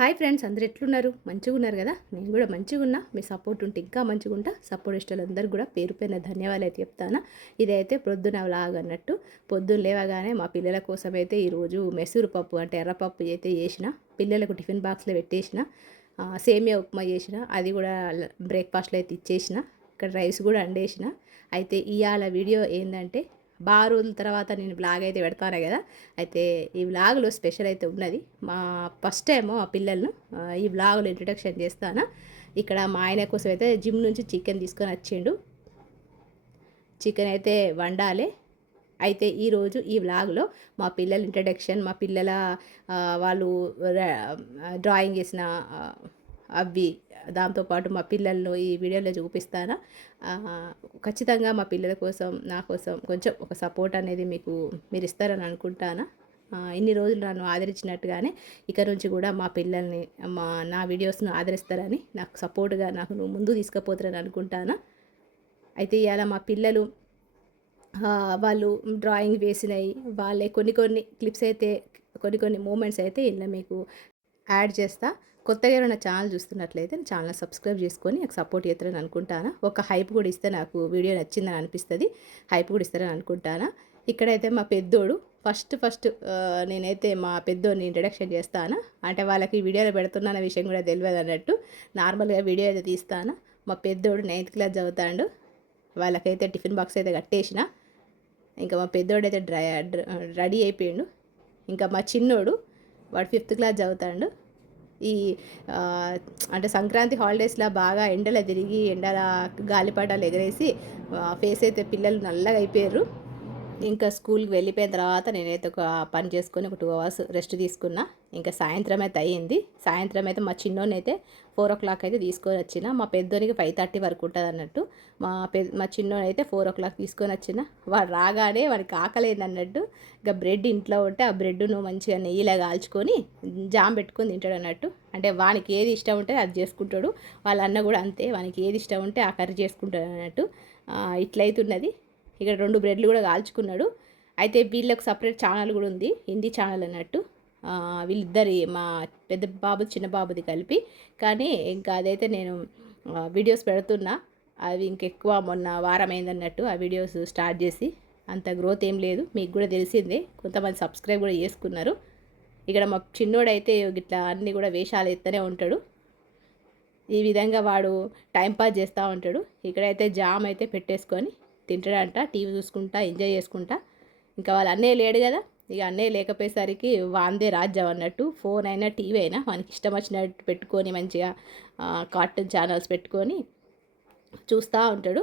Hi friends, అందరూ ఎట్లున్నారు? మంచిగా ఉన్నారు కదా? నేను కూడా మంచిగా ఉన్నా. మీ సపోర్ట్ ఉంటే ఇంకా మంచిగా ఉంటా. సపోర్ట్ ఇష్టాలందరూ కూడా పేరు పేరున ధన్యవాదాలు అయితే చెప్తాను. ఇదైతే ప్రొద్దున వ్లాగ్ అన్నట్టు. పొద్దున్న లేవగానే మా పిల్లల కోసం అయితే ఈరోజు మెసూరు పప్పు అంటే ఎర్రపప్పు అయితే చేసిన. పిల్లలకు టిఫిన్ బాక్స్లో పెట్టేసిన. సేమియా ఉప్మా చేసిన. అది కూడా బ్రేక్ఫాస్ట్లో అయితే ఇచ్చేసిన. ఇక్కడ రైస్ కూడా వండేసిన. అయితే ఇవాళ వీడియో ఏంటంటే బాగా రోజుల తర్వాత నేను వ్లాగ్ అయితే పెడతాను కదా. అయితే ఈ వ్లాగ్లో స్పెషల్ అయితే ఉన్నది. మా ఫస్ట్ టైం మా పిల్లలను ఈ వ్లాగ్లో ఇంట్రడక్షన్ చేస్తాను. ఇక్కడ మా ఆయన కోసం అయితే జిమ్ నుంచి చికెన్ తీసుకొని వచ్చిండు. చికెన్ అయితే వండాలి. అయితే ఈరోజు ఈ వ్లాగ్లో మా పిల్లల ఇంట్రడక్షన్, మా పిల్లల వాళ్ళు డ్రాయింగ్ చేసిన అవి, దాంతోపాటు మా పిల్లలను ఈ వీడియోలో చూపిస్తాను. ఖచ్చితంగా మా పిల్లల కోసం, నా కోసం కొంచెం ఒక సపోర్ట్ అనేది మీరు ఇస్తారని అనుకుంటాను. ఇన్ని రోజులు నన్ను ఆదరించినట్టుగానే ఇక నుంచి కూడా మా పిల్లల్ని నా వీడియోస్ను ఆదరిస్తారని, నాకు సపోర్ట్గా నాకు నువ్వు ముందు తీసుకుపోతారని అనుకుంటాను. అయితే ఇవాళ మా పిల్లలు వాళ్ళు డ్రాయింగ్ వేసినవి వాళ్ళే కొన్ని క్లిప్స్ అయితే కొన్ని మూమెంట్స్ అయితే ఇలా మీకు యాడ్ చేస్తా. కొత్తగా ఏమైనా ఛానల్ చూస్తున్నట్లయితే ఛానల్ సబ్స్క్రైబ్ చేసుకొని నాకు సపోర్ట్ చేస్తారని అనుకుంటాను. ఒక హైప్ కూడా ఇస్తే నాకు వీడియో నచ్చిందని అనిపిస్తుంది. హైప్ కూడా ఇస్తారని అనుకుంటాను. ఇక్కడైతే మా పెద్దోడు ఫస్ట్ నేనైతే మా పెద్దోడిని ఇంట్రడక్షన్ చేస్తాను. అంటే వాళ్ళకి వీడియోలో పెడుతున్న విషయం కూడా తెలియదు అన్నట్టు నార్మల్గా వీడియో అయితే తీస్తాను. మా పెద్దోడు 9th క్లాస్ చదువుతాడు. వాళ్ళకైతే టిఫిన్ బాక్స్ అయితే కట్టేసిన. ఇంకా మా పెద్దోడు అయితే రెడీ అయిపోయాడు. ఇంకా మా చిన్నోడు వాడు 5th క్లాస్ చదువుతాడు. ఈ అంటే సంక్రాంతి హాలిడేస్లో బాగా ఎండలో తిరిగి ఎండల గాలిపటాలు ఎగరేసి ఫేస్ అయితే పిల్లలు నల్లగా అయిపోయారు. ఇంకా స్కూల్కి వెళ్ళిపోయిన తర్వాత నేనైతే ఒక పని చేసుకొని ఒక 2 hours రెస్ట్ తీసుకున్నా. ఇంకా సాయంత్రం అయితే అయ్యింది. సాయంత్రం అయితే మా చిన్నోని అయితే 4 o'clock అయితే తీసుకొని వచ్చిన. మా పెద్దోనికి 5:30 వరకు ఉంటుంది అన్నట్టు. మా చిన్నోని అయితే 4 o'clock తీసుకొని వచ్చిన. వాడు రాగానే వాడికి ఆకలేదు అన్నట్టు. ఇంకా బ్రెడ్ ఇంట్లో ఉంటే ఆ బ్రెడ్ను మంచిగా నెయ్యిలా కాల్చుకొని జామ్ పెట్టుకొని తింటాడు అన్నట్టు. అంటే వానికి ఏది ఇష్టం ఉంటే అది చేసుకుంటాడు. వాళ్ళ అన్న కూడా అంతే, వానికి ఏది ఇష్టం ఉంటే ఆ కర్రీ చేసుకుంటాడు అన్నట్టు. ఇట్లయితున్నది. ఇక్కడ 2 బ్రెడ్లు కూడా కాల్చుకున్నాడు. అయితే వీళ్ళకి సపరేట్ ఛానల్ కూడా ఉంది, హిందీ ఛానల్ అన్నట్టు. వీళ్ళిద్దరి మా పెద్ద బాబు చిన్న బాబుది కలిపి. కానీ ఇంకా అదైతే నేను వీడియోస్ పెడుతున్నా. అవి ఇంకెక్కువ మొన్న వారం అయిందన్నట్టు ఆ వీడియోస్ స్టార్ట్ చేసి. అంత గ్రోత్ ఏం లేదు, మీకు కూడా తెలిసిందే. కొంతమంది సబ్స్క్రైబ్ కూడా చేసుకున్నారు. ఇక్కడ మా చిన్నోడైతే ఇట్లా అన్నీ కూడా వేషాలు ఎత్తనే ఉంటాడు. ఈ విధంగా వాడు టైంపాస్ చేస్తూ ఉంటాడు. ఇక్కడైతే జామ్ అయితే పెట్టేసుకొని తింటాడంట, టీవీ చూసుకుంటా ఎంజాయ్ చేసుకుంటా. ఇంకా వాళ్ళ అన్నయ్య లేడు కదా, ఇక అన్నయ్య లేకపోయేసరికి వాందే రాజ్యం అన్నట్టు. ఫోన్ అయినా టీవీ అయినా మనకి ఇష్టం వచ్చినట్టు పెట్టుకొని మంచిగా కార్టూన్ ఛానల్స్ పెట్టుకొని చూస్తూ ఉంటాడు.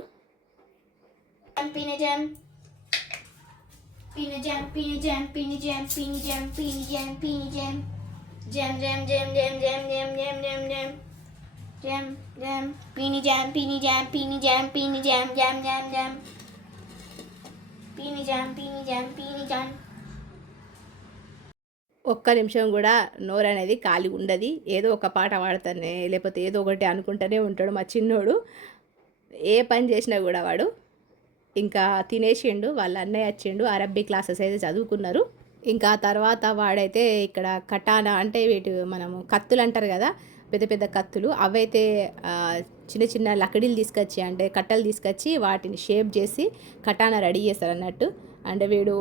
ఒక్క నిమిషం కూడా నోరు అనేది ఖాళీ ఉండదు. ఏదో ఒక పాట పాడతానే లేకపోతే ఏదో ఒకటి అనుకుంటూనే ఉంటాడు మా చిన్నోడు. ఏ పని చేసినా కూడా వాడు. ఇంకా తినేసిండు. వాళ్ళ అన్నయ్య వచ్చిండు. అరబ్బీ క్లాసెస్ అయితే చదువుకున్నారు. ఇంకా తర్వాత వాడైతే ఇక్కడ కటానా అంటే మనము కత్తులు అంటారు కదా, పెద్ద పెద్ద కత్తులు అవైతే చిన్న లకడీలు తీసుకొచ్చి అంటే కట్టలు తీసుకొచ్చి వాటిని షేప్ చేసి కటానా రెడీ చేస్తారు అన్నట్టు. అంటే వీడు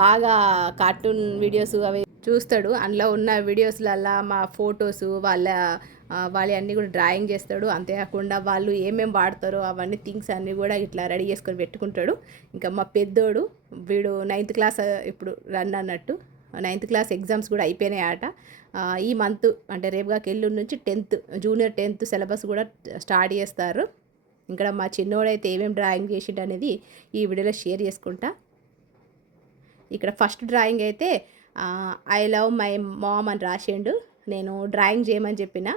బాగా కార్టూన్ వీడియోస్ అవి చూస్తాడు. అందులో ఉన్న వీడియోస్లల్లో మా ఫొటోస్ వాళ్ళ అన్నీ కూడా డ్రాయింగ్ చేస్తాడు. అంతేకాకుండా వాళ్ళు ఏమేమి వాడతారో అవన్నీ థింగ్స్ అన్నీ కూడా ఇట్లా రెడీ చేసుకొని పెట్టుకుంటాడు. ఇంకా మా పెద్దోడు వీడు 9th క్లాస్ ఇప్పుడు రన్ అన్నట్టు. 9th క్లాస్ ఎగ్జామ్స్ కూడా అయిపోయినాయి ఆట. ఈ మంత్ అంటే రేపుగాకి ఎల్లుండి నుంచి జూనియర్ 10th సిలబస్ కూడా స్టార్ట్ చేస్తారు. ఇక్కడ మా చిన్నోడైతే ఏమేమి డ్రాయింగ్ చేసిండు అనేది ఈ వీడియోలో షేర్ చేసుకుంటా. ఇక్కడ ఫస్ట్ డ్రాయింగ్ అయితే ఐ లవ్ మై మామ్ అని రాసిండు. నేను డ్రాయింగ్ చేయమని చెప్పిన,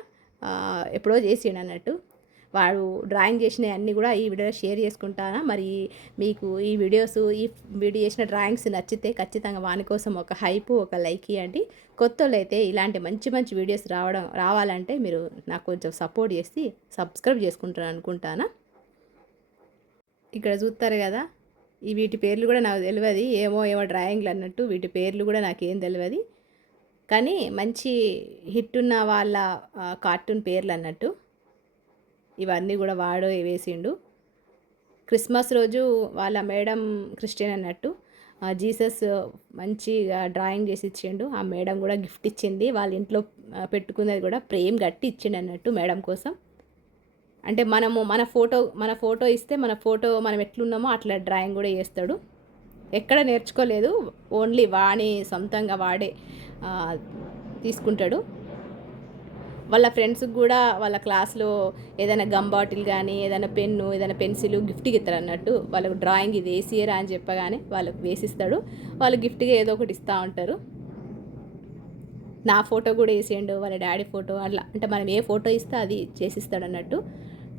ఎప్పుడో చేసిండు అన్నట్టు. వాడు డ్రాయింగ్ చేసినవి అన్నీ కూడా ఈ వీడియోలో షేర్ చేసుకుంటాను. మరి మీకు ఈ వీడియో చేసిన డ్రాయింగ్స్ నచ్చితే ఖచ్చితంగా వాని కోసం ఒక హైప్, ఒక లైక్ ఇవ్వండి. కొత్త అయితే ఇలాంటి మంచి వీడియోస్ రావాలంటే మీరు నాకు కొంచెం సపోర్ట్ చేసి సబ్స్క్రైబ్ చేసుకుంటారు అనుకుంటాను. ఇక్కడ చూస్తారు కదా, వీటి పేర్లు కూడా నాకు తెలియదు. ఏమో డ్రాయింగ్లు అన్నట్టు వీటి పేర్లు కూడా నాకేం తెలియదు. కానీ మంచి హిట్ ఉన్న వాళ్ళ కార్టూన్ పేర్లు అన్నట్టు ఇవన్నీ కూడా వాడు వేసిండు. క్రిస్మస్ రోజు వాళ్ళ మేడం క్రిస్టియన్ అన్నట్టు జీసస్ మంచిగా డ్రాయింగ్ చేసి ఇచ్చిండు. ఆ మేడం కూడా గిఫ్ట్ ఇచ్చింది. వాళ్ళ ఇంట్లో పెట్టుకున్నది కూడా ప్రేమ్ గట్టి ఇచ్చిండు అన్నట్టు మేడం కోసం. అంటే మన ఫోటో ఇస్తే మన ఫోటో మనం ఎట్లున్నామో అట్లా డ్రాయింగ్ కూడా చేస్తాడు. ఎక్కడ నేర్చుకోలేదు, ఓన్లీ వాని సొంతంగా వాడే తీసుకుంటాడు. వాళ్ళ ఫ్రెండ్స్కి కూడా వాళ్ళ క్లాస్లో ఏదైనా గమ్ బాటిల్ కానీ ఏదైనా పెన్ను ఏదైనా పెన్సిల్ గిఫ్ట్గా ఇస్తారు అన్నట్టు. వాళ్ళకు డ్రాయింగ్ ఇది వేసియరా అని చెప్పగానే వాళ్ళకు వేసిస్తాడు. వాళ్ళు గిఫ్ట్గా ఏదో ఒకటి ఇస్తూ ఉంటారు. నా ఫోటో కూడా వేసేయండు, వాళ్ళ డాడీ ఫోటో అట్లా. అంటే మనం ఏ ఫోటో ఇస్తే అది చేసిస్తాడు అన్నట్టు,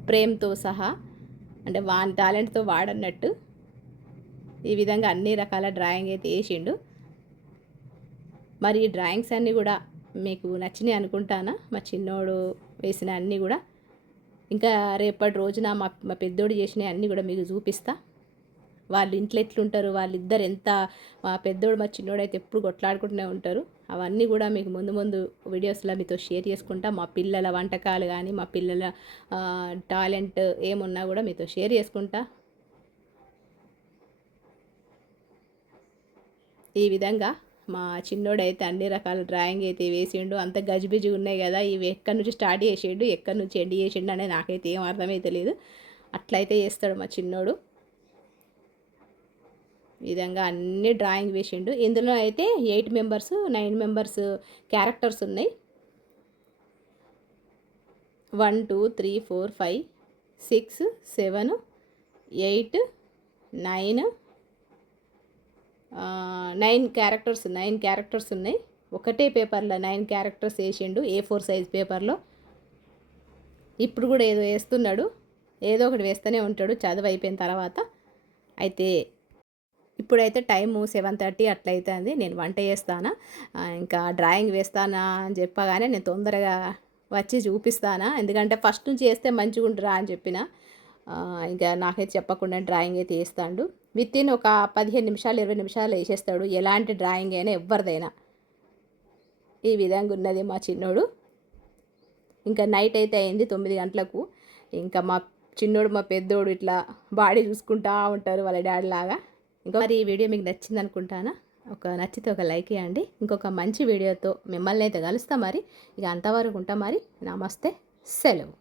ప్రేమ్తో సహా. అంటే వాని టాలెంట్తో వాడన్నట్టు. ఈ విధంగా అన్ని రకాల డ్రాయింగ్ అయితే వేసిండు. మరి ఈ డ్రాయింగ్స్ అన్నీ కూడా మీకు నచ్చినాయి అనుకుంటానా, మా చిన్నోడు వేసిన అన్నీ కూడా. ఇంకా రేపటి రోజున మా పెద్దోడు చేసినవి అన్నీ కూడా మీకు చూపిస్తా. వాళ్ళు ఇంట్లో ఎట్లుంటారు, వాళ్ళిద్దరు ఎంత, మా పెద్దోడు మా చిన్నోడు అయితే ఎప్పుడు కొట్లాడుకుంటూనే ఉంటారు. అవన్నీ కూడా మీకు ముందు ముందు వీడియోస్లో మీతో షేర్ చేసుకుంటా. మా పిల్లల వంటకాలు కానీ మా పిల్లల టాలెంట్ ఏమున్నా కూడా మీతో షేర్ చేసుకుంటా. ఈ విధంగా మా చిన్నోడైతే అన్ని రకాల డ్రాయింగ్ అయితే వేసిండు. అంత గజిబిజి ఉన్నాయి కదా, ఇవి ఎక్కడి నుంచి స్టార్ట్ చేసిండు ఎక్కడి నుంచి ఎండ్ చేసిండు అనేది నాకైతే ఏం అర్థమైతే లేదు. అట్లయితే చేస్తాడు మా చిన్నోడు. ఈ విధంగా అన్ని డ్రాయింగ్ వేసిండు. ఇందులో అయితే 8 మెంబర్స్ 9 మెంబర్స్ క్యారెక్టర్స్ ఉన్నాయి. 1 2 3 4 5 6 7 8 9 9 క్యారెక్టర్స్ ఉన్నాయి. ఒకటే పేపర్లో 9 క్యారెక్టర్స్ వేసిండు, A4 సైజ్ పేపర్లో. ఇప్పుడు కూడా ఏదో వేస్తున్నాడు, ఏదో ఒకటి వేస్తూనే ఉంటాడు చదువు అయిపోయిన తర్వాత. అయితే ఇప్పుడైతే టైము 7:30 అట్లయితుంది. నేను వంట చేస్తానా, ఇంకా డ్రాయింగ్ వేస్తానా అని చెప్పగానే నేను తొందరగా వచ్చి చూపిస్తానా. ఎందుకంటే ఫస్ట్ నుంచి వేస్తే మంచిగా ఉంటురా అని చెప్పిన. ఇంకా నాకైతే చెప్పకుండా డ్రాయింగ్ అయితే వేస్తాడు. వితిన్ ఒక 15 నిమిషాలు 20 నిమిషాలు వేసేస్తాడు, ఎలాంటి డ్రాయింగ్ అయినా ఎవరిదైనా. ఈ విధంగా ఉన్నది మా చిన్నోడు. ఇంకా నైట్ అయితే అయింది 9 గంటలకు. ఇంకా మా చిన్నోడు మా పెద్దోడు ఇట్లా బాడీ చూసుకుంటా ఉంటారు వాళ్ళ డాడీ లాగా. ఇంకా మరి ఈ వీడియో మీకు నచ్చింది అనుకుంటానా. నచ్చితే ఒక లైక్ ఇవ్వండి. ఇంకొక మంచి వీడియోతో మిమ్మల్ని అయితే కలుస్తా. మరి ఇక అంతవరకు ఉంటా. మరి నమస్తే, సెలవు.